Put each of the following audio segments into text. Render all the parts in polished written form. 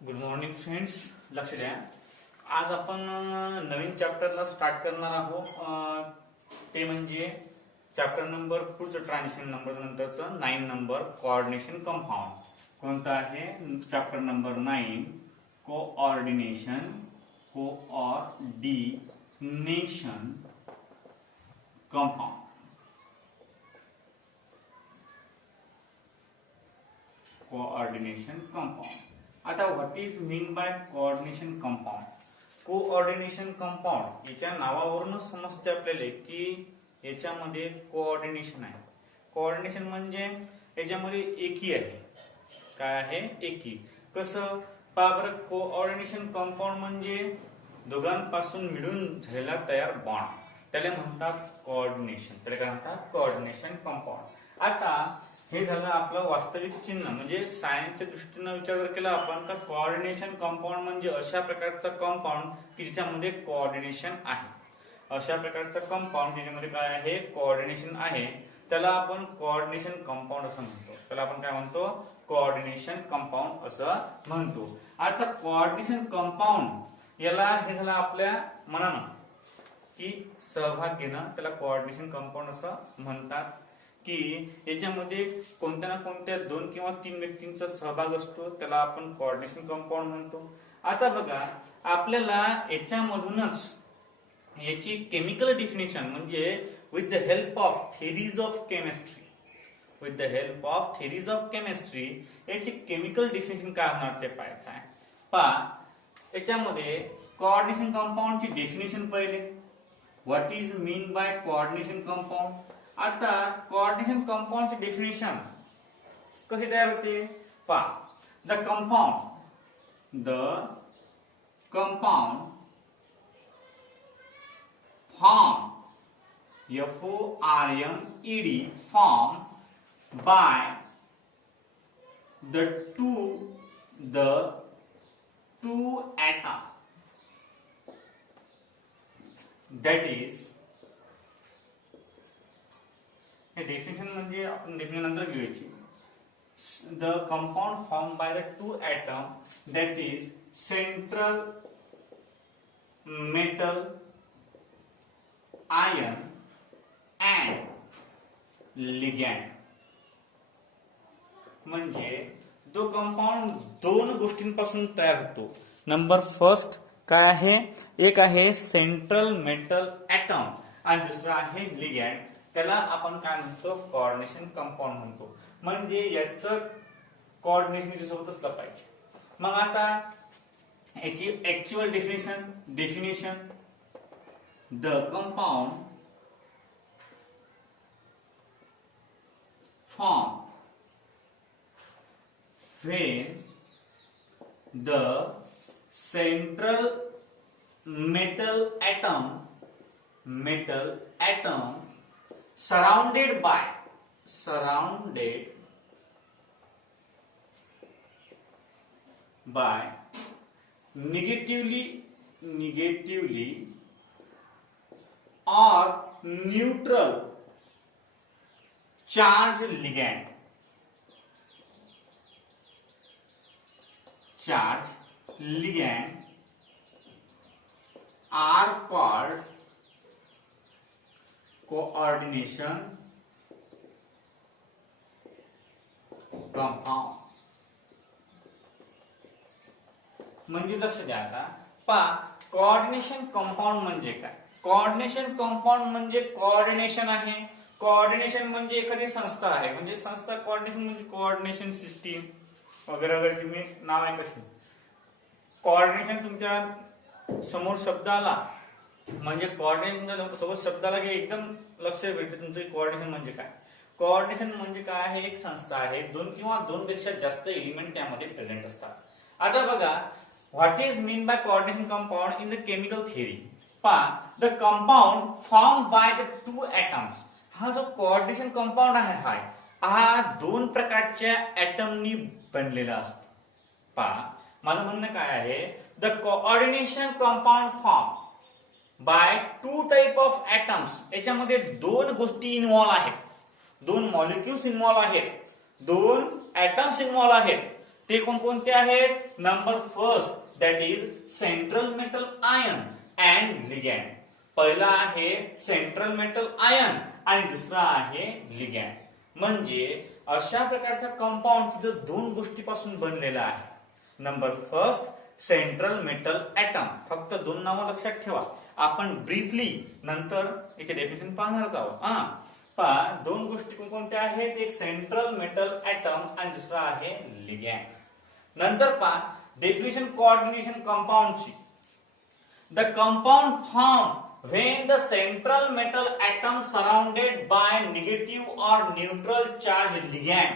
Good morning friends. लक्ष द्या. आज आपण नवीन चॅप्टरला स्टार्ट करणार आहोत. ते म्हणजे चॅप्टर नंबर पुढचं ट्रान्झिशन नंबर नंतरचं 9 नंबर कोऑर्डिनेशन कंपाऊंड. कोणतं आहे? Chapter number 9 coordination compound. Coordination compound. आता what is mean by coordination compound? Coordination compound याच्या नावावरूनच समजते आपल्याला की याच्यामध्ये कोऑर्डिनेशन आहे. कोऑर्डिनेशन म्हणजे याच्यामध्ये एकी आहे. काय आहे? एकी. कसं? पहा बरं, कोऑर्डिनेशन कंपाऊंड म्हणजे दोघांपासून मिळून झालेला तयार बॉन्ड, त्याला म्हणतात कोऑर्डिनेशन. त्याला काय म्हणतात? Coordination compound. आता हे झालं आपलं वास्तविक चिन्ह, म्हणजे सायन्सच्या दृष्टीनं विचार जर केला आपण तर कोऑर्डिनेशन कंपाऊंड म्हणजे अशा प्रकारचा कंपाऊंड की ज्याच्यामध्ये कोऑर्डिनेशन आहे. अशा प्रकारचा कंपाऊंड ज्याच्यामध्ये काय आहे? कोऑर्डिनेशन आहे, त्याला आपण कोऑर्डिनेशन कंपाऊंड असं म्हणतो. त्याला आपण काय म्हणतो? कोऑर्डिनेशन कंपाऊंड असं म्हणतो. आता कोऑर्डिनेशन कंपाऊंड याला हे झालं आपल्या मनानं की सहभाग घेणं, त्याला कोऑर्डिनेशन कंपाऊंड असं म्हणतात. की याच्यामध्ये कोणत्या ना कोणत्या 2 किंवा 3 व्यक्तींचा सहभाग असतो, त्याला आपण कोऑर्डिनेशन कंपाऊंड म्हणतो. आता बघा, आपल्याला याच्यामधूनच याची केमिकल डिफिनेशन म्हणजे with the help of theories of chemistry याची केमिकल डिफिनेशन काय होणार ते पाहायचं आहे. पहा, याच्यामध्ये कोऑर्डिनेशन कंपाऊंडची डेफिनेशन पहिले. What is mean by coordination compound? आता कोऑर्डिनेशन कंपाऊंडची डेफिनेशन कशी तयार होते? पहा, the compound form FORMED formed by the two atom, that is हे डेफिनेशन म्हणजे आपण डेफिनेशन नंतर घेऊयाची. The compound form by the 2 atoms, that is central metal ion and ligand. म्हणजे तो कंपाऊंड 2 गोष्टींपासून तयार होतो. नंबर फर्स्ट काय आहे? एक आहे सेंट्रल मेटल ॲटम आणि दुसरा आहे लिगॅंड. त्याला आपण काय म्हणतो? कोऑर्डिनेशन कंपाऊंड म्हणतो. म्हणजे याचं कोऑर्डिनेशन याच्यासोबत असलं पाहिजे. मग आता याची actual definition the compound form when the central metal atom surrounded by negatively or neutral charged ligand are called coordination compound. म्हणजे लक्ष द्या. आता पहा, कोऑर्डिनेशन कंपाऊंड म्हणजे काय? कोऑर्डिनेशन कंपाऊंड म्हणजे कोऑर्डिनेशन आहे. कोऑर्डिनेशन म्हणजे एखादी संस्था आहे, म्हणजे संस्था कोऑर्डिनेशन म्हणजे कोऑर्डिनेशन सिस्टीम वगैरे वगैरे तुम्ही नाव आहे कशी. कोऑर्डिनेशन तुमच्या समोर शब्द आला म्हणजे कोऑर्डिनेशन सोबत शब्दाला एकदम लक्ष भेटते तुमचं कोऑर्डिनेशन म्हणजे काय. कोऑर्डिनेशन म्हणजे काय आहे? एक संस्था आहे, 2 किंवा 2 पेक्षा जास्त एलिमेंट त्यामध्ये प्रेझेंट असतात. आता बघा, what is mean by coordination compound in the chemical theory? पहा, the compound form by the 2 atoms. हा जो कोऑर्डिनेशन कंपाऊंड आहे हा 2 प्रकारच्या ऍटमनी बनलेला असतो. पहा, माझं म्हणणं काय आहे? The coordination compound form bye 2 type of atoms. याच्यामध्ये 2 गोष्टी इन्व्हॉल्व आहेत, 2 मॉलिक्युल्स इन्व्हॉल्व आहेत, 2 atoms इन्व्हॉल्व आहेत. ते कोणकोणते आहेत? Number first that is central metal ion and ligand. पहिला आहे सेंट्रल मेटल आयन आणि दुसरा आहे लिगॅंड. म्हणजे अशा प्रकारचा कंपाऊंड जो दोन गोष्टीपासून बनलेला आहे. Number first central metal atom. फक्त दोन नावं लक्षात ठेवा. आपण ब्रीफली नंतर याचे डेफिनेशन पाहणारच आहोत. पहा दोन गोष्टी कोणत्या आहेत? एक सेंट्रल मेटल ऍटम आणि दुसरा आहे लिगॅंड. नंतर पहा डेफिनेशन कोऑर्डिनेशन कंपाऊंडची. The compound form when the central metal atom surrounded by negative or neutral charge ligand.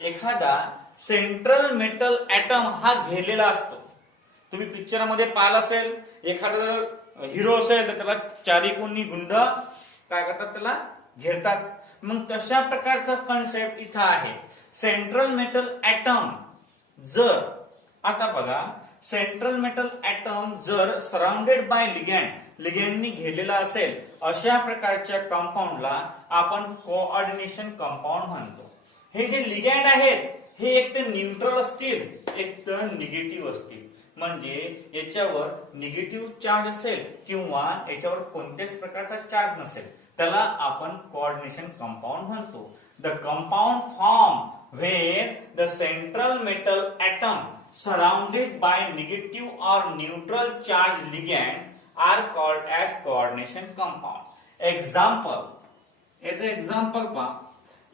एखादा सेंट्रल मेटल ऍटम हा घेरलेला असतो. तुम्ही पिक्चर मध्ये पाहिलं असेल, एखादा जर हिरो असेल तर त्याला चारी कोणी गुंड काय करतात? त्याला घेरतात. मग तशा प्रकारचा कन्सेप्ट इथं आहे. सेंट्रल मेटल ऍटम जर आता बघा सेंट्रल मेटल ऍटम जर सराउंडेड बाय लिगॅंडनी घेरलेला असेल, अशा प्रकारच्या कंपाऊंडला आपण कोऑर्डिनेशन कंपाऊंड म्हणतो. हे जे लिगॅंड आहेत हे एक तर न्यूट्रल असतील, एक तर निगेटिव्ह असतील. म्हणजे याच्यावर निगेटिव्ह चार्ज असेल किंवा याच्यावर कोणत्याच प्रकारचा चार्ज नसेल, त्याला आपण कोऑर्डिनेशन कंपाऊंड म्हणतो. The compound form where the central metal atom surrounded by negative or neutral charge ligand are called as coordination compound. Example, as an example pa,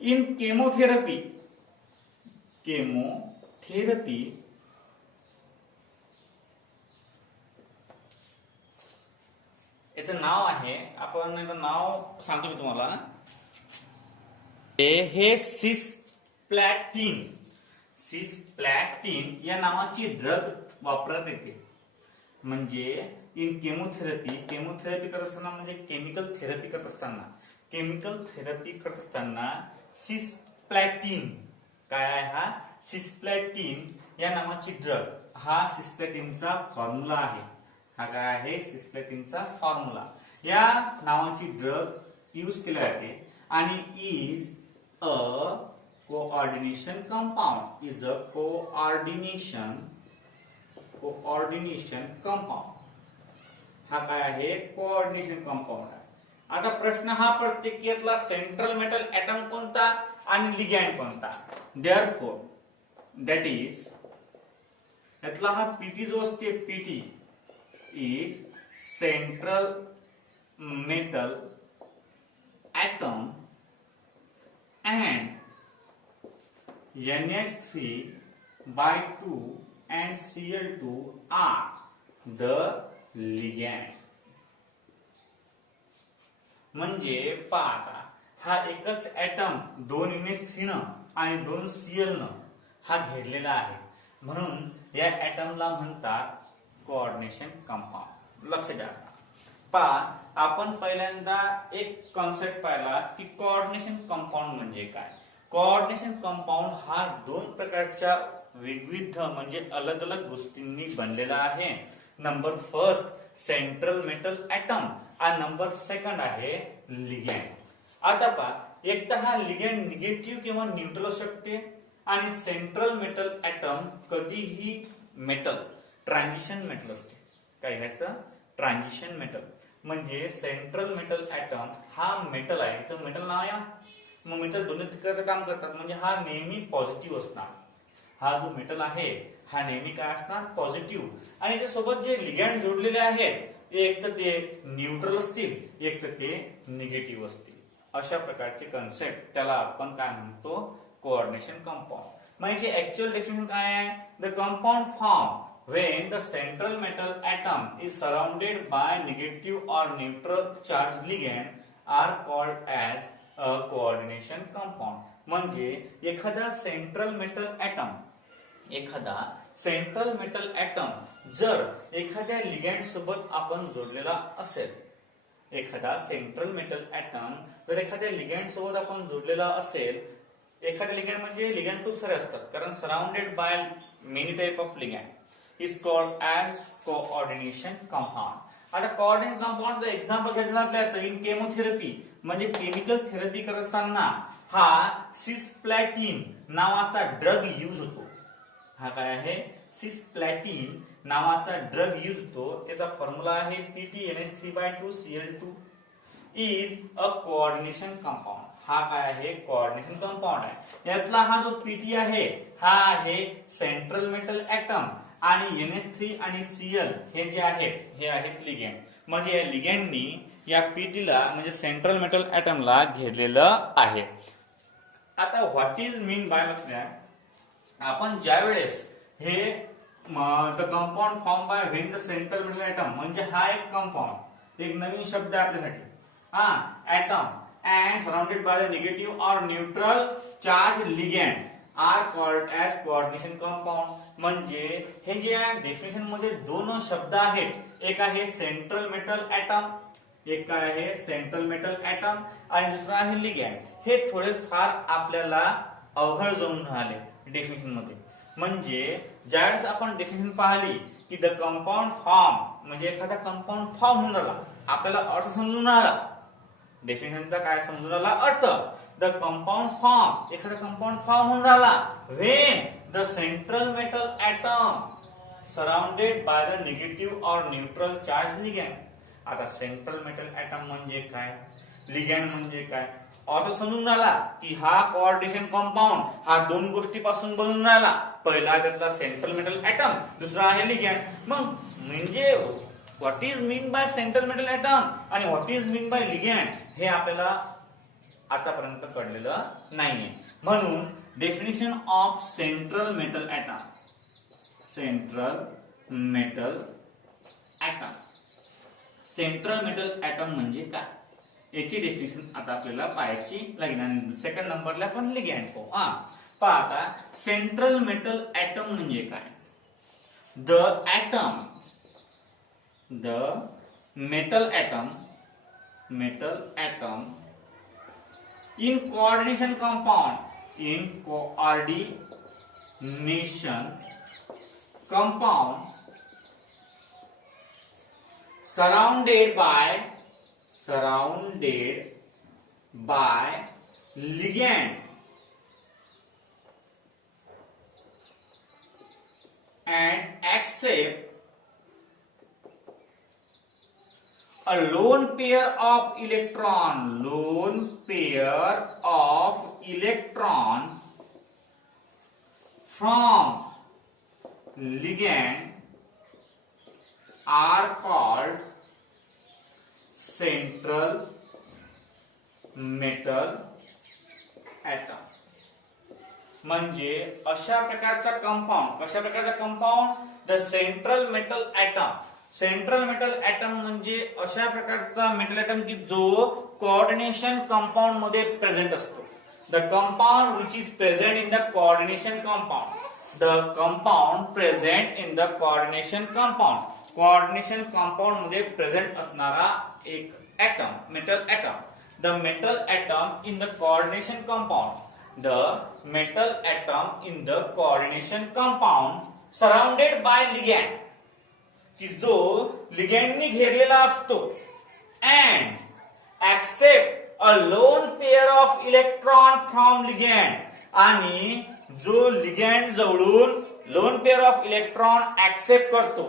in chemotherapy याचं नाव आहे, आपण याचं नाव सांगतो मी तुम्हाला. हे सिस्प्लॅटिन या नावाची ड्रग वापरण्यात येते. म्हणजे इन केमोथेरपी करत असताना, म्हणजे केमिकल थेरपी करत असताना सिस्प्लॅटिन काय आहे? हा सिस्प्लॅटिन या नावाची ड्रग, हा सिस्प्लॅटिनचा फॉर्म्युला आहे. हा काय आहे? सिस्प्लॅटिनचा फॉर्म्युला. या नावाची ड्रग यूज केली जाते आणि is a coordination compound, is a coordination compound. हा काय आहे? कोऑर्डिनेशन कंपाऊंड आहे. आता प्रश्न हा पडते की यातला सेंट्रल मेटल ऍटम कोणता आणि लिगॅंड कोणता? देअरफॉर दॅट इज यातला हा पीटी जो असते, PT is central metal atom and NH3/2 and Cl2 are the ligand. म्हणजे पाहता हा एकच ऍटम दोन NH3 आणि दोन Cl हा घेरलेला आहे, म्हणून या ऍटमला म्हणतात कोऑर्डिनेशन कंपाऊंड. लक्ष द्या. पहा आपण पहिल्यांदा एक कॉन्सेप्ट पाहिला की कोऑर्डिनेशन कंपाऊंड म्हणजे काय. कोऑर्डिनेशन कंपाऊंड हा दोन प्रकारच्या विविध म्हणजे अलग अलग गोष्टींनी बनलेला आहे. Number first central metal atom आणि नंबर सेकंड आहे लिगॅंड. आता पहा एक तर हा लिगॅंड निगेटिव्ह किंवा न्यूट्रल असू शकते आणि सेंट्रल मेटल ऍटम कधीही मेटल ट्रान्झिशन मेटल असते. काय घ्यायचं? Transition metal. म्हणजे सेंट्रल मेटल ऍटम हा मेटल आहे, तर मेटल नाव आहे. मग मेटल दोन्ही प्रकारचं काम करतात. म्हणजे हा नेहमी पॉझिटिव्ह असणार. हा जो मेटल आहे हा नेहमी काय असणार? पॉझिटिव्ह. आणि त्यासोबत जे लिगॅंड जोडलेले आहेत एक तर ते न्यूट्रल असतील, एक तर ते निगेटिव्ह असतील. अशा प्रकारचे कन्सेप्ट त्याला आपण काय म्हणतो? Coordination compound. म्हणजे ऍक्च्युअल डेफिनेशन काय आहे? The compound form when the central metal atom is surrounded by negative or neutral charge ligand are called as a coordination compound. म्हणजे एखादा सेंट्रल मेटल ऍटम जर एखाद्या लिगॅंड सोबत आपण जोडलेला असेल, एखादा सेंट्रल मेटल ऍटम जर एखाद्या लिगॅंड सोबत आपण जोडलेला असेल, एखाद्या लिगॅंड म्हणजे लिगॅंड खूप सारे असतात, कारण surrounded by many type of ligand is called as coordination compound. आता कोऑर्डिनेशन कंपाऊंडचं एक्झाम्पल घ्यायचं आपल्याला तर इन केमोथेरपी म्हणजे केमिकल थेरपी करत असताना हा सिस्प्लॅटिन नावाचा ड्रग यूज होतो. हा काय आहे, सिस्प्लॅटिन नावाचा ड्रग यूज होतो. त्याचा फॉर्म्युला आहे PtNH3/2Cl2 is a coordination compound. हा काय आहे, कोऑर्डिनेशन कंपाऊंड आहे. यातला हा जो Pt आहे हा आहे सेंट्रल मेटल ऍटम आणि NH3 आणि Cl हे जे आहेत हे आहेत लिगँड. म्हणजे या लिगँडनी या Ptला म्हणजे सेंट्रल मेटल ऍटमला घेरलेलं आहे. आता व्हॉट इज मीन बाय, लक्ष द्या, आपण ज्या वेळेस हे the compound form by when the central metal atom, म्हणजे हा एक कंपाऊंड, एक नवीन शब्द आहे आपल्यासाठी. Atom and surrounded by the negative or neutral charge ligand are called as coordination compound. म्हणजे हे जे डेफिनेशन मध्ये दोन शब्द आहेत, एक आहे सेंट्रल मेटल ऍटम, एक आहे सेंट्रल मेटल ऍटम आणि दुसरा आहे लिगँड. हे थोडे फार आपल्याला अवघड जाऊन राहिले डेफिनेशन मध्ये. म्हणजे ज्यावेळेस आपण डेफिनेशन पाहिली की द कंपाऊंड फॉर्म, म्हणजे एखादा कंपाऊंड फॉर्म होऊन राहिला, आपल्याला अर्थ समजून राहिला, डेफिनेशनचा काय समजून राहिला अर्थ. द कंपाऊंड फॉर्म, एखादा कंपाऊंड फॉर्म होऊन राहिला when the central metal atom surrounded by the negative or neutral charge ligand. आता सेंट्रल मेटल ऍटम म्हणजे काय, लिगँड म्हणजे काय, अर्थ समजून राहिला की हा कोऑर्डिनेशन कंपाऊंड हा दोन गोष्टीपासून बनून राहिला. पहिला त्यातला सेंट्रल मेटल ऍटम, दुसरा आहे लिगँड. मग म्हणजे what is mean by central metal atom आणि what is mean bye ligand हे आपल्याला आतापर्यंत कळलेलं नाहीये. म्हणून definition of central metal atom, central metal atom, central metal atom म्हणजे काय याची डेफिनेशन आता आपल्याला पाहायची लागेल. आणि सेकंड नंबरला आपण लिगँड पाहू. पहा आता सेंट्रल मेटल ऍटम म्हणजे काय. The atom, the metal atom in coordination compound surrounded by ligand and accept a lone pair of electron from ligand are called central metal atom. म्हणजे अशा प्रकारचा कंपाऊंड, कशा प्रकारचा compound, the central metal atom. Central metal atom म्हणजे अशा प्रकारचा metal atom की जो कोऑर्डिनेशन कंपाऊंड मध्ये प्रेझेंट असतो. The compound which is present in the coordination compound, the compound present in the coordination compound, coordination compound मध्ये present असणारा एक atom, metal atom. The metal atom in the coordination compound, the metal atom in the coordination compound surrounded by ligand, की जो लिगँडनी घेरलेला असतो, and accept a lone pair of electron from ligand, आणि जो लिगँड जवळून lone pair of electron accept करतो,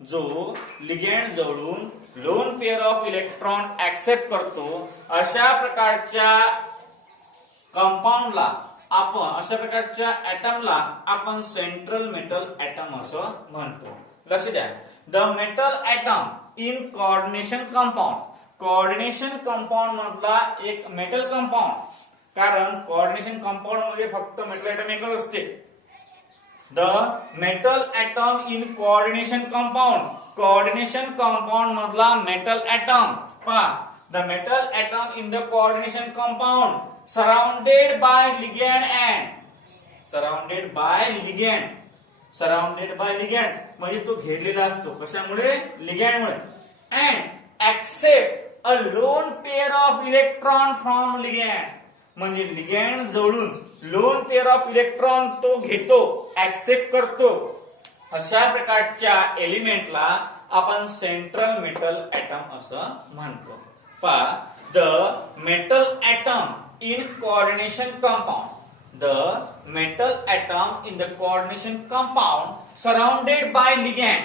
जो लिगँड जवळून lone pair of electron accept करतो, अशा प्रकारच्या कंपाऊंडला आपण, अशा प्रकारच्या ऍटमला आपण सेंट्रल मेटल ऍटम असं म्हणतो. लक्ष द्या, the metal atom in coordination compound, coordination compound मधला एक मेटल कंपाऊंड, कारण कोऑर्डिनेशन कंपाऊंड मध्ये फक्त मेटल ऍटम एकच असते. The metal atom in coordination compound, coordination compound मधला मेटल ऍटम. पहा, the metal atom in the coordination compound surrounded by ligand and, surrounded by ligand, surrounded by ligand म्हणजे तो घेरलेला असतो, कशामुळे, लिगँडमुळे. And accept a lone pair of electron from ligand, म्हणजे ligand जवळून लोन पेअर ऑफ इलेक्ट्रॉन तो घेतो, ऍक्सेप्ट करतो. अशा प्रकारच्या एलिमेंटला आपण सेंट्रल मेटल ऍटम असं म्हणतो. पहा, the metal atom in coordination compound, the metal atom in the coordination compound surrounded by ligand.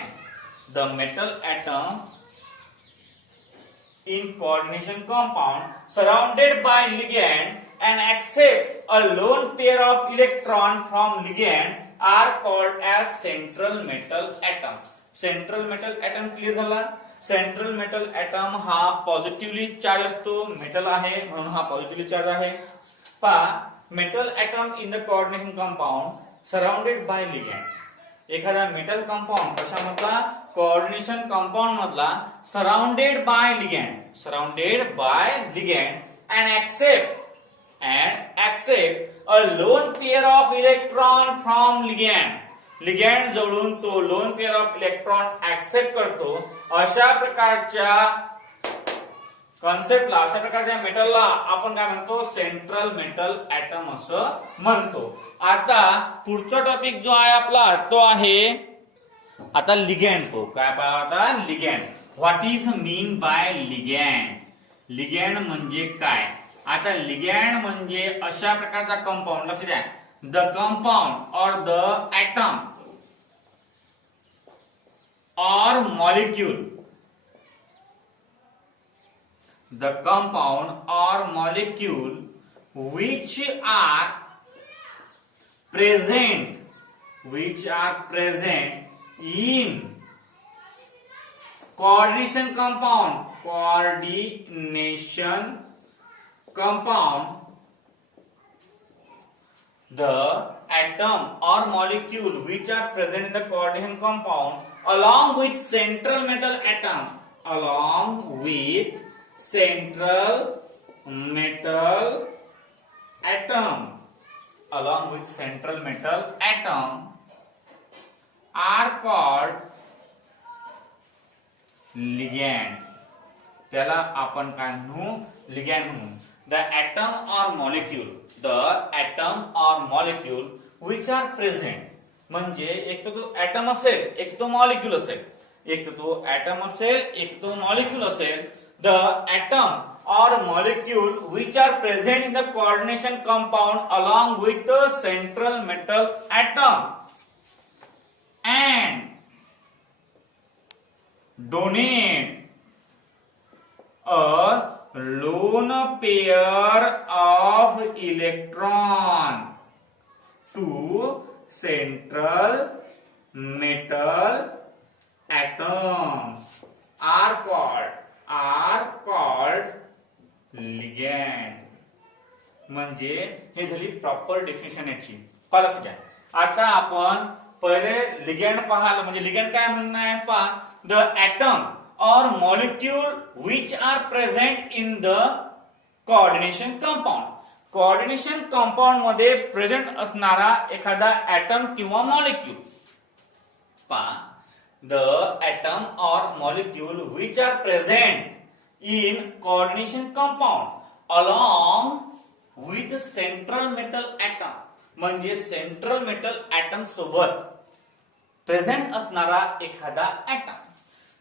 The metal atom in coordination compound surrounded by ligand and accept a lone pair of electron from ligand are called as central metal atom. Central metal atom clear झाला. Central metal atom हा positively charge असतो, metal आहे म्हणून हा positively charge आहे. पहा, metal atom in the coordination compound surrounded by ligand. एखादा metal compound कशामधला, coordination compound मधला, surrounded by ligand and accept a lone pair of electron from ligand. Ligand जवळून तो loan pair of electron accept करतो. अशा प्रकारच्या कॉन्सेप्टला, अशा प्रकारच्या मेटलला आपण काय म्हणतो, सेंट्रल मेटल एटम असं म्हणतो. आता पुढचा टॉपिक जो आहे आपला तो आहे आता लिगॅंड. तो काय आता ligand. What is mean bye ligand. Ligand म्हणजे काय. आता लिगॅंड म्हणजे अशा प्रकारचा कंपाऊंड, लक्ष द्या, the compound or the atom or molecule, the compound or molecule which are present in coordination compound. The atom or molecule which are present in the coordination compound along with central metal atom, are called ligand. त्याला आपण काय म्हणू, ligand म्हणू. The atom or molecule which are present, म्हणजे एक तर तो atom असेल, एक तो मॉलिक्यूल असेल, एक तर तो ऍटम असेल, एक तो मॉलिक्यूल असेल. The atom or molecule which are present in the coordination compound along with the central metal atom and donate a lone pair of electron to central metal atoms are called ligand. म्हणजे हे झाली proper definition याची. लक्षात घ्या. आता आपण पहिले ligand पाहायला, म्हणजे लिगॅंड काय म्हणणं आहे पहा. The atom or molecule which are present in the coordination compound. Coordination compound मध्ये प्रेझेंट असणारा एखादा ऍटम किंवा मॉलिक्यूल. पहा, the atom or molecule which are present in coordination compound along with central metal atom, म्हणजे central metal atom सोबत present असणारा एखादा atom.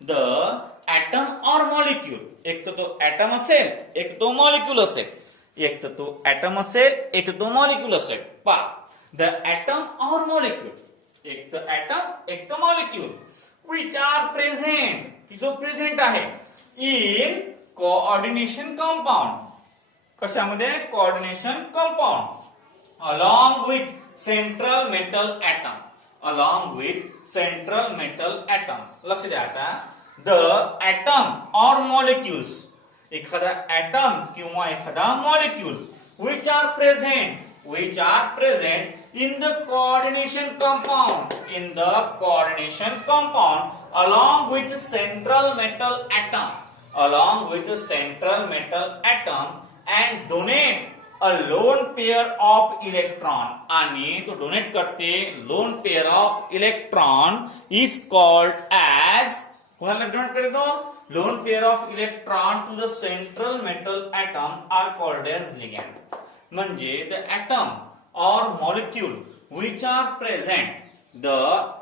The atom और मॉलिक्यूल, एक तर तो ऍटम असेल, एक तो मॉलिक्यूल असेल, एक तर तो ऍटम असेल, एक तो मॉलिक्यूल असेल. पहा, द ऍटम और मॉलिक्यूल, एक तर ऍटम, एक तर मॉलिक्यूल, विच आर प्रेझेंट, की जो प्रेझेंट आहे इन कोऑर्डिनेशन कंपाऊंड. कशामध्ये, coordination compound. along with central metal atom, लक्ष द्या. आता द ऍटम और मॉलिक्यूल्स, एखादा ऍटम किंवा एखादा molecule, which are present in the coordination compound along with central metal atom and donate a lone pair of electron, आणि तो donate करते lone pair of electron is called as, कोणाला donate करतो, lone pair of electron to the central metal atom are called as ligand. म्हणजे the atom और molecule which are present, the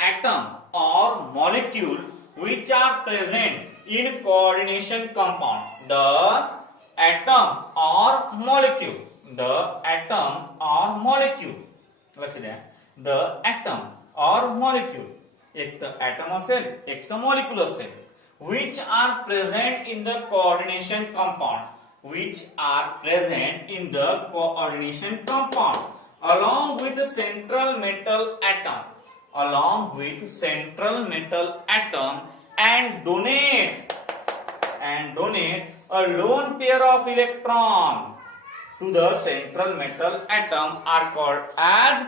atom और molecule which are present in coordination compound, the atom और molecule the atom or molecule, लक्ष द्या, the atom or molecule, एक तर item असेल एक तर मॉलिक्यूल असेल, which are present in the coordination compound, which are present in the coordination compound along with the central metal atom, along with central metal atom, and donate a lone pair of electron to the central metal atom are called as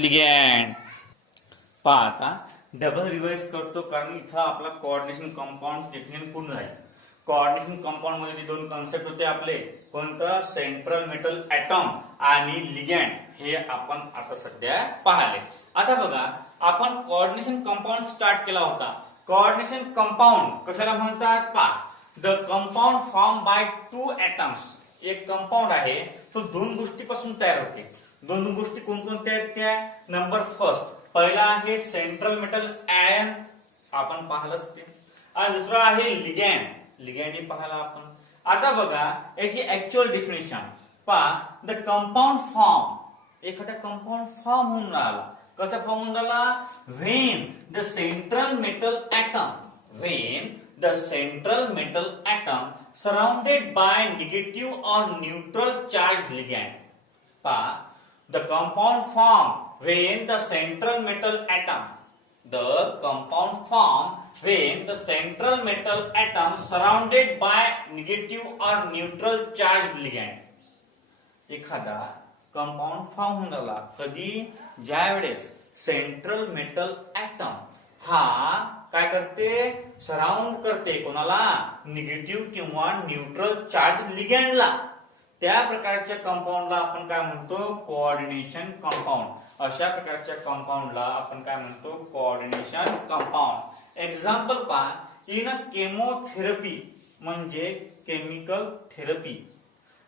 ligand. पहा आता double revise करतो कारण इथं आपला coordination compound definition पूर्ण आहे. Coordination compound मध्ये जे दोन कॉन्सेप्ट होते आपले, कोणतं, सेंट्रल मेटल ॲटम आणि लिगँड, हे आपण आता सध्या पाहिले. आता बघा, आपण कोऑर्डिनेशन कंपाऊंड स्टार्ट केला होता. कोऑर्डिनेशन कंपाऊंड कशाला म्हणतात? पहा, the compound form by two atoms. एक कंपाऊंड आहे तो दोन गोष्टीपासून तयार होते. दोन गोष्टी कोणकोणत्या आहेत त्या? नंबर फर्स्ट, पहिला आहे सेंट्रल मेटल आयन, आपण पाहिलंच ते, आणि दुसरा आहे लिगँड. लिगँड हे पाहिला आपण. आता बघा याची ऍक्च्युअल डेफिनेशन पहा. द कंपाऊंड फॉर्म, एखादा कंपाऊंड फॉर्म होऊन राहिला. कसा फॉर्म होऊन राहिला? When the central metal atom, when the central metal atom surrounded by negative or neutral charged ligand. Pa, the compound form when the central metal atom, the compound form when the central metal atom surrounded by negative or neutral charged ligand. एखादा compound form होऊन राहिला कधी? ज्या वेळेस central metal item हा काय करते? Surround करते कोणाला? निगेटिव्ह किंवा न्यूट्रल चार्ज लिगँडला. त्या प्रकारच्या कंपाऊंडला आपण काय म्हणतो? Coordination compound. अशा प्रकारच्या कंपाऊंडला आपण काय म्हणतो? Coordination compound. एक्झाम्पल पहा, इन केमोथेरपी म्हणजे chemical therapy.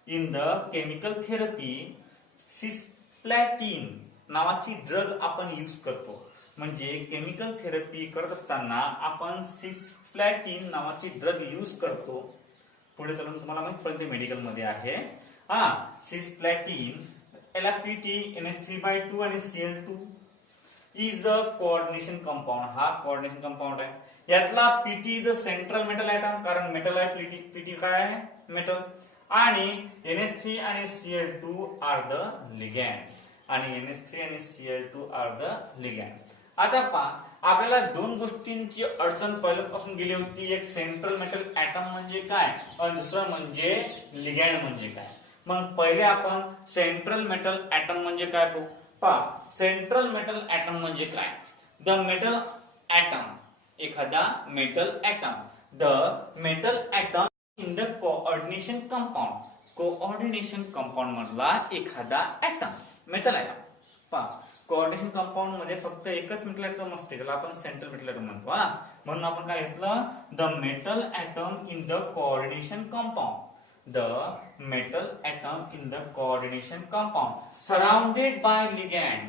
In the chemical therapy cisplatin नावाची ड्रग आपण यूज करतो. म्हणजे केमिकल थेरपी करत असताना आपण सिस्प्लॅटिन नावाची ड्रग यूज करतो. पुढे चालून तुम्हाला माहित पडते मेडिकल मध्ये आहे. सिस्प्लॅटिन, याला पीटी, NH3/2 आणि Cl2 is a coordination compound. हा कोऑर्डिनेशन कंपाऊंड आहे. यातला PT is a central metal atom, कारण मेटल आहे पीटी. पीटी काय आहे? मेटल. आणि NH3 आणि Cl2 आर द लिगँड. आणि NH3 आणि Cl2 आर द लिगँड. आता पहा, आपल्याला दोन गोष्टींची अडचण पहिल्यापासून गेली होती. एक सेंट्रल मेटल ॲटम म्हणजे काय आणि दुसरं म्हणजे लिगँड म्हणजे काय. मग पहिले आपण सेंट्रल मेटल ॲटम म्हणजे काय बघू. पहा, सेंट्रल मेटल ॲटम म्हणजे काय? द मेटल ॲटम, एखादा metal atom, the metal atom in the coordination compound. Coordination compound मधला एखादा ॲटम, मेटल ॲटम. पहा, कोऑर्डिनेशन कंपाऊंड मध्ये फक्त एकच मेटल ॲटम असते, त्याला आपण सेंट्रल मेटल ॲटम म्हणतो. म्हणून आपण काय घेतलं? The metal atom in the coordination compound. The metal atom in the coordination compound surrounded by ligand,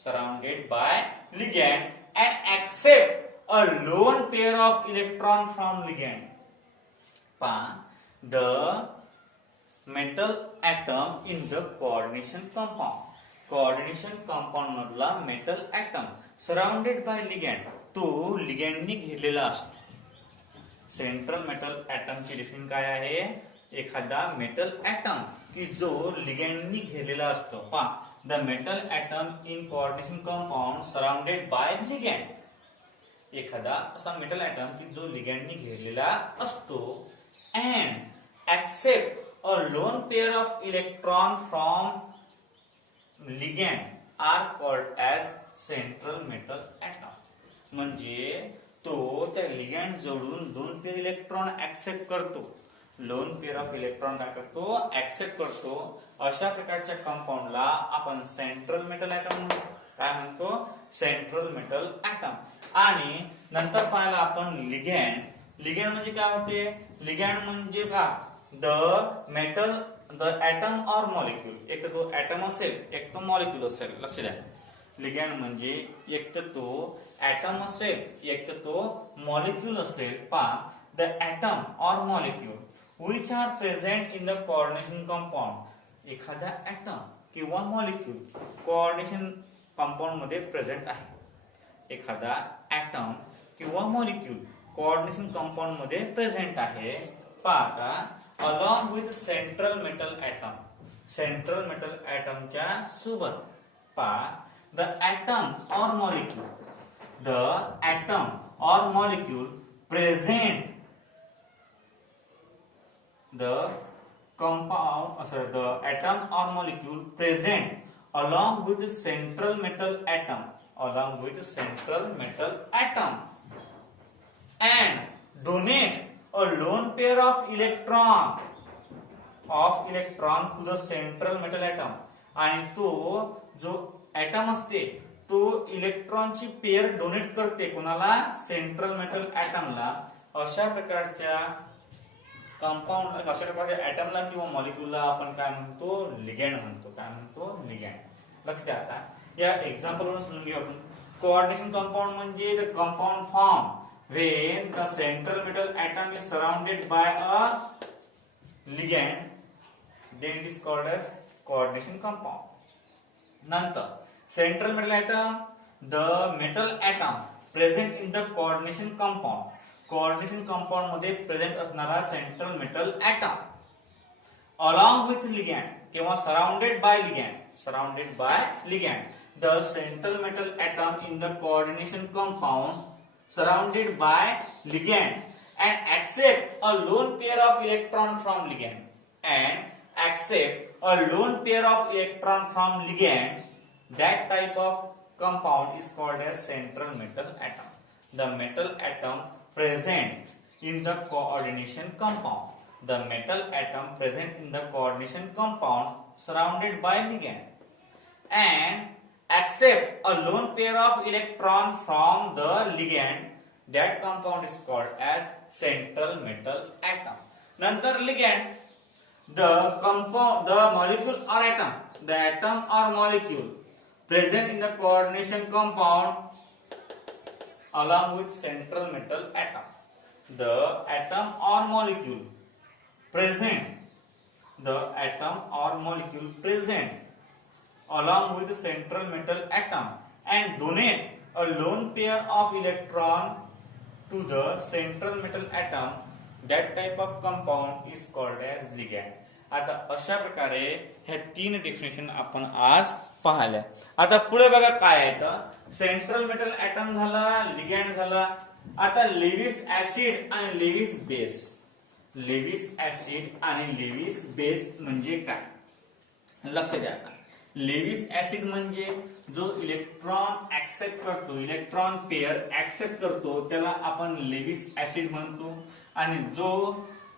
surrounded by ligand and accept a lone pair of electron from ligand. पहा, the metal atom in the coordination compound. Coordination compound मधला metal atom surrounded by ligand, तो लिगँडनी घेरलेला असतो. Central metal ॲटमची definition काय आहे? एखादा metal atom की जो लिगँडनी घेरलेला असतो. पहा, the metal atom in coordination compound surrounded by ligand. एखादा असा मेटल ॲटम की जो लिगँडनी घेरलेला असतो. And accept a lone pair of electron from ligand are called as central metal atom. म्हणजे तो त्या लिगँड जोडून दोन पेअर इलेक्ट्रॉन ऍक्सेप्ट करतो. लोन पेअर ऑफ इलेक्ट्रॉन काय करतो? ऍक्सेप्ट करतो. अशा प्रकारच्या कंपाऊंडला आपण सेंट्रल मेटल ॲटम म्हणतो. काय म्हणतो? Central metal atom. आणि नंतर पाहिलं आपण लिगँड. लिगँड म्हणजे काय होते? लिगँड म्हणजे का? The metal, the atom or molecule. एक तर तो ॲटम असेल एक तो मॉलिक्यूल असेल. लक्ष द्या, लिगँड म्हणजे एक तर तो ॲटम असेल एक तर तो मॉलिक्यूल असेल. पहा, the atom or molecule which are present in the coordination compound. एखादा ऍटम किंवा मॉलिक्यूल कोऑर्डिनेशन कंपाऊंड मध्ये प्रेझेंट आहे. एखादा ऍटम किंवा मॉलिक्यूल कोऑर्डिनेशन कंपाऊंड मध्ये प्रेझेंट आहे. पाहता along with central metal atom, central metal ऍटमच्या सोबत पहा द ऍटम और मॉलिक्यूल, द ऍटम और molecule present the the atom or molecule present along with the central metal atom, along with the central metal atom, and donate a lone pair of electron to the central metal atom. आणि तो जो atom असते तो इलेक्ट्रॉनची pair donate करते कोणाला, central metal ऍटमला. अशा प्रकारच्या कंपाऊंड, अशा प्रकारच्या ऍटमला किंवा मॉलिक्यूलला आपण काय म्हणतो, लिगॅंड म्हणतो. काय म्हणतो, लिगॅंड. लक्ष द्या. आता या एक्झाम्पल वरून समजून घेऊ आपण. कोऑर्डिनेशन कंपाऊंड म्हणजे the compound form when the central metal atom is surrounded by a ligand, then it is called as coordination compound. नंतर central metal atom, the metal atom present in the coordination compound, coordination compound मध्ये present असणारा central metal atom along with ligand किंवा surrounded by ligand, surrounded by ligand. The central metal atom in the coordination compound surrounded by ligand and accept a lone pair of electron from ligand, and accept a lone pair of electron from ligand. That type of compound is called as central metal atom. The metal atom present in the coordination compound, the metal atom present in the coordination compound surrounded by ligand and accept a lone pair of electron from the ligand. That compound is called as central metal atom. Nantar ligand, the compound, the molecule or atom, the atom or molecule present in the coordination compound along with central metal atom. The atom or molecule present, the atom or molecule present along with the central metal atom and donate a lone pair of electron to the central metal atom. That type of compound is called as ligand. आता अशा प्रकारे हे तीन definition आपण आज पाहिल्या. आता पुढे बघा काय आहे तर सेंट्रल मेटल ऍटम झाला, लिगॅंड झाला. आता लेविस ऍसिड आणि लेविस बेस. लेविस ऍसिड आणि लेविस बेस म्हणजे काय, लक्ष द्या. लेविस ऍसिड म्हणजे जो इलेक्ट्रॉन ऍक्सेप्ट करतो, इलेक्ट्रॉन पेयर ऍक्सेप्ट करतो त्याला आपण लेविस ऍसिड म्हणतो. आणि जो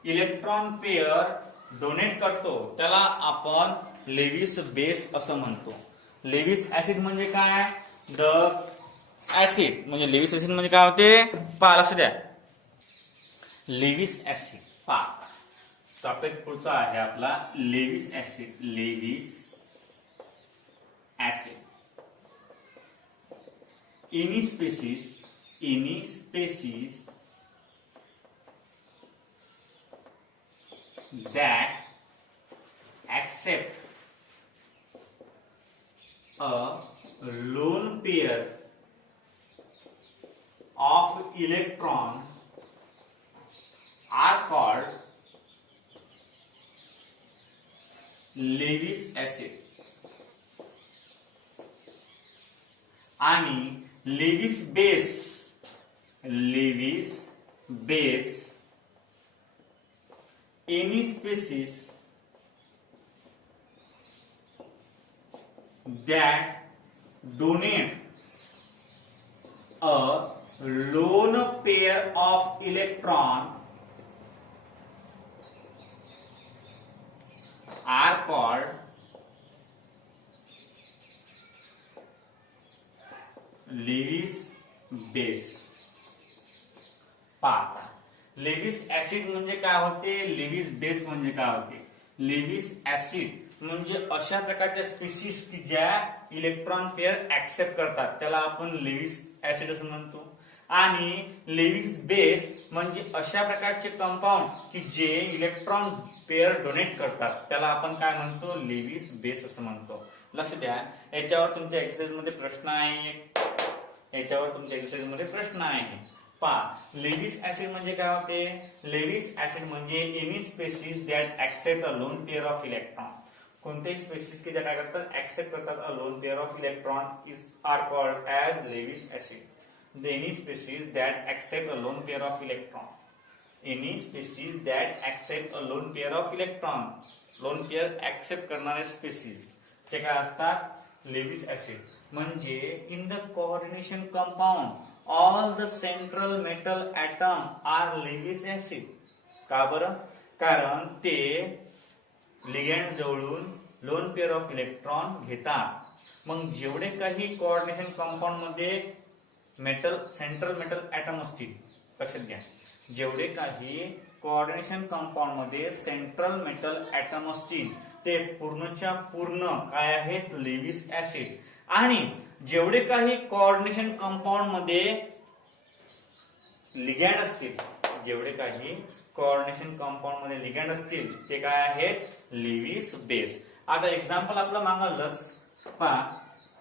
इलेक्ट्रॉन पेयर डोनेट करतो त्याला आपण लेविस बेस असं म्हणतो. लेविस ऍसिड म्हणजे काय, द ऍसिड म्हणजे लेविस ऍसिड म्हणजे काय होते पहा, लक्ष द्या. लेविस ऍसिड पहा, टॉपिक पुढचा आहे आपला Lewis acid. Lewis acid. Any species that accept a lone pair of electron are called Lewis acid. आणि Lewis base any species that donate a lone pair of electron are called Lewis base. पाहता Lewis acid म्हणजे काय होते, Lewis base म्हणजे काय होते. Lewis acid म्हणजे अशा प्रकारच्या स्पीसीज की ज्या इलेक्ट्रॉन पेयर ऍक्सेप्ट करतात त्याला आपण लेविस ऍसिड असं म्हणतो. आणि लेविस बेस म्हणजे अशा प्रकारचे कंपाऊंड की जे इलेक्ट्रॉन पेअर डोनेट करतात, त्याला आपण काय म्हणतो, लेविस बेस असं म्हणतो. लक्ष द्या, याच्यावर तुमच्या एक्सरसाइज मध्ये प्रश्न आहे, याच्यावर तुमच्या एक्सरसाइज मध्ये प्रश्न आहे. पहा, लेविस ऍसिड म्हणजे काय होते. लेविस ऍसिड म्हणजे any species that accept a lone pair of electron. कोणतेही स्पेसिस की ज्या काय करतात, ऍक्सेप्ट करतात a lone pair of electron is are called as Lewis acid. Any species that accept a lone pair of electron. Any species that accept a lone pair of electron. Lone pair accept करणारे species ते काय असतात, Lewis acid. म्हणजे in the coordination compound all the central metal atom are Lewis acid. का बरं? कारण ते ligand जवळून लोन पेअर ऑफ इलेक्ट्रॉन घेतात. मग जेवढे काही कोऑर्डिनेशन कंपाऊंड मध्ये सेंट्रल मेटल ऍटम असतील, लक्षात घ्या, जेवढे काही कोऑर्डिनेशन कंपाऊंड मध्ये सेंट्रल मेटल ऍटम असतील ते पूर्णच्या पूर्ण काय आहेत, लेविस ऍसिड. आणि जेवढे काही कोऑर्डिनेशन कंपाऊंड मध्ये लिगॅंड असतील, जेवढे काही कोऑर्डिनेशन कंपाऊंड मध्ये लिगॅंड असतील ते काय आहेत, लेविस बेस. आता एक्झाम्पल आपलं मागलंच, पहा,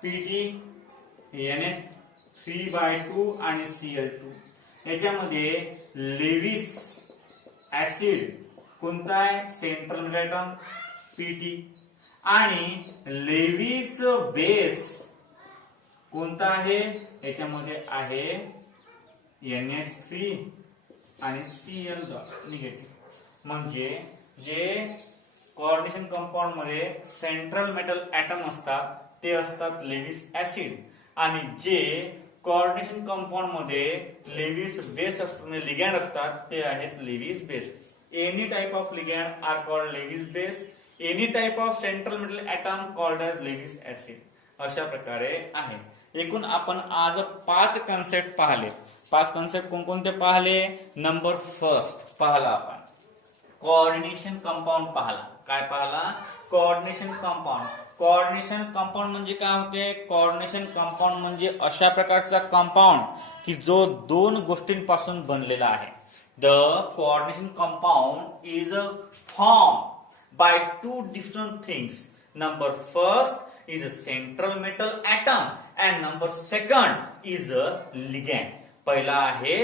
पीटी NH3/2 आणि Cl2 याच्यामध्ये लेविस ऍसिड कोणता आहे, सेंट्रल मेटल ऍटम पीटी. आणि लेविस बेस कोणता आहे, याच्यामध्ये आहे NH3 आणि Cl निगेटिव्ह. म्हणजे जे कोऑर्डिनेशन कंपाऊंड मध्ये सेंट्रल मेटल ऍटम असतात ते असतात लेविस ऍसिड. आणि जे कोऑर्डिनेशन कंपाऊंड मध्ये लेविस बेस असतात, म्हणजे लिगॅंड असतात, ते आहेत Lewis base. Any type of ligand are called Lewis base. Any type of central metal atom called as Lewis acid. अशा प्रकारे आहे. एकूण आपण आज 5 कन्सेप्ट पाहिले. 5 कन्सेप्ट कोणकोणते पाहिले. नंबर फर्स्ट पाहला आपण कोऑर्डिनेशन कंपाऊंड पाहला. काय पाहला, कोऑर्डिनेशन कंपाऊंड. कोऑर्डिनेशन कंपाऊंड म्हणजे काय होते, कोऑर्डिनेशन कंपाऊंड म्हणजे अशा प्रकारचा कंपाऊंड की जो दोन गोष्टींपासून बनलेला आहे. The coordination compound is a form by two different things. Number first is a central metal atom and number second is a ligand. पहिला आहे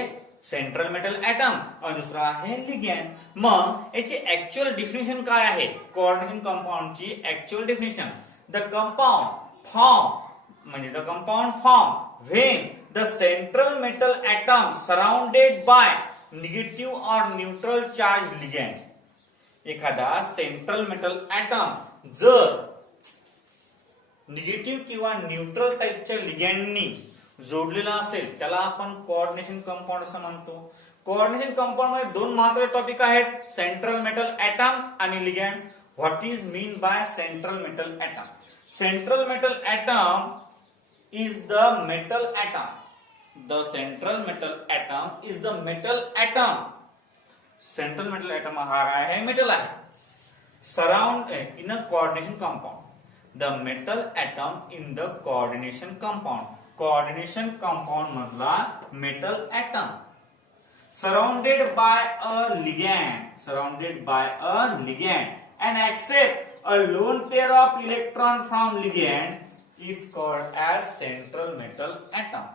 सेंट्रल मेटल ऍटम आणि दुसरा आहे लिगॅंड. मग याची ऍक्च्युअल डेफिनेशन काय आहे, कोऑर्डिनेशन कंपाऊंडची actual definition, the compound form म्हणजे the compound form when the central metal atom surrounded by negative और न्यूट्रल चार्ज लिगॅंड. एखादा सेंट्रल मेटल ऍटम जर निगेटिव्ह किंवा न्यूट्रल टाइपच्या लिगॅंडनी जोडलेला असेल त्याला आपण कोऑर्डिनेशन कंपाऊंड असं म्हणतो. कोऑर्डिनेशन कंपाऊंड मध्ये दोन महत्त्वाचे टॉपिक आहेत, सेंट्रल मेटल ऍटम आणि ligand. What is mean by central metal atom. Central metal atom is the metal atom. The central metal atom is the metal atom. Central metal atom हा आहे metal आहे. Surround in a coordination compound. The metal atom in the coordination compound. Coordination compound मधला metal atom surrounded by a ligand. Surrounded by a ligand and accept a lone pair of electron from ligand is called as central metal atom.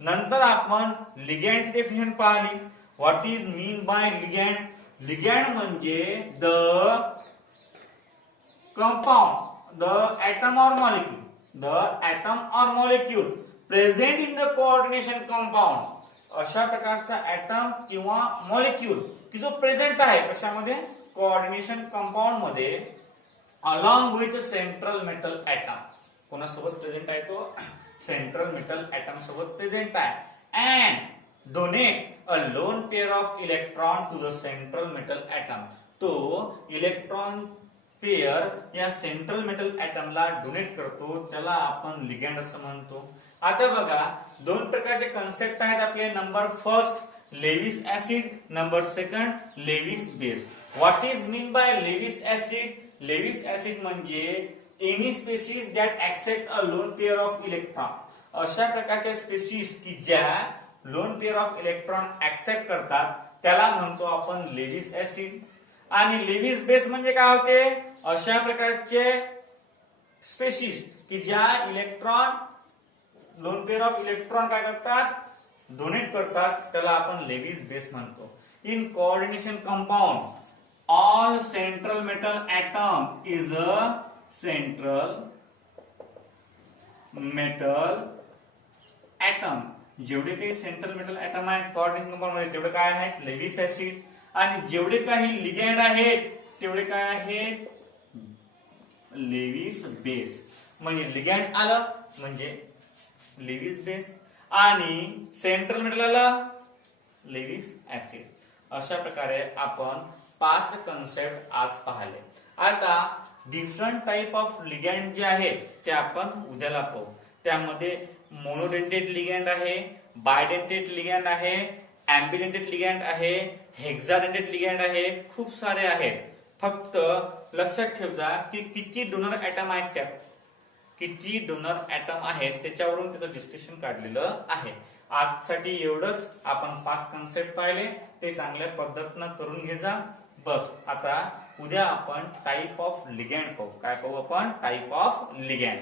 नंतर आपण लिगॅंडची definition पाहिली. What is mean bye ligand. Ligand म्हणजे the compound, the atom और molecule, the atom और molecule present in the coordination compound. अशा प्रकारचा atom किंवा molecule की जो प्रेझेंट आहे कशामध्ये, कोऑर्डिनेशन कंपाऊंड मध्ये, along with central metal atom. कोणासोबत प्रेझेंट आहे तो, सेंट्रल मेटल एटम सोबत प्रेझेंट आहे. And donate a lone pair of electron to the central metal atom. तो इलेक्ट्रॉन पेयर या सेंट्रल मेटल ऍटमला डोनेट करतो, त्याला आपण लिगॅंड असं म्हणतो. आता बघा दोन प्रकारचे कन्सेप्ट आहेत आपले. Number first Lewis acid, number second Lewis base. What is mean by Lewis acid. Lewis acid म्हणजे any species that accept a lone pair of electron. अशा प्रकारच्या स्पेसिस की ज्या lone pair of electron accept करतात त्याला म्हणतो आपण Lewis acid. आणि लेविस बेस म्हणजे काय होते, अशा प्रकारचे स्पेसिस की ज्या electron lone pair of electron काय करतात, डोनेट करतात, त्याला आपण लेविस बेस म्हणतो. In coordination compound all central metal atom is a central metal atom. जेवढे काही सेंट्रल मेटल एटम आहेत कोऑर्डिनेशन कंपाऊंड मध्ये तेवढे काय आहेत, लेविस ऍसिड. आणि जेवढे काही लिगँड आहेत तेवढे काय आहेत, लेविस बेस. म्हणजे लिगँड आलं म्हणजे लेविस बेस आणि सेंट्रल मेटल आलं लेविस ऍसिड. अशा प्रकारे आपण 5 कन्सेप्ट आज पाहिले. आता डिफरंट टाइप ऑफ लिगँड जे आहेत ते आपण उद्याला पाहू. त्यामध्ये मोनोडेंटेट लिगँड आहे, बायडेंटेट लिगँड आहे, एम्बिडेंटेट लिगँड आहे, हेक्साडेंटेट लिगँड आहे, खूप सारे आहेत. फक्त लक्षात ठेवा की किती डोनर ऍटम आहेत, त्यात किती डोनर ऍटम आहेत त्याच्यावरून त्याचं डिस्कशन काढलेलं आहे. आजसाठी एवढंच. आपण 5 कन्सेप्ट पाहिले, ते चांगल्या पद्धतीनं करून घे जा. बस आता उद्या आपण टाइप ऑफ लिगँड पाहू. काय पाहू आपण, टाइप ऑफ लिगँड.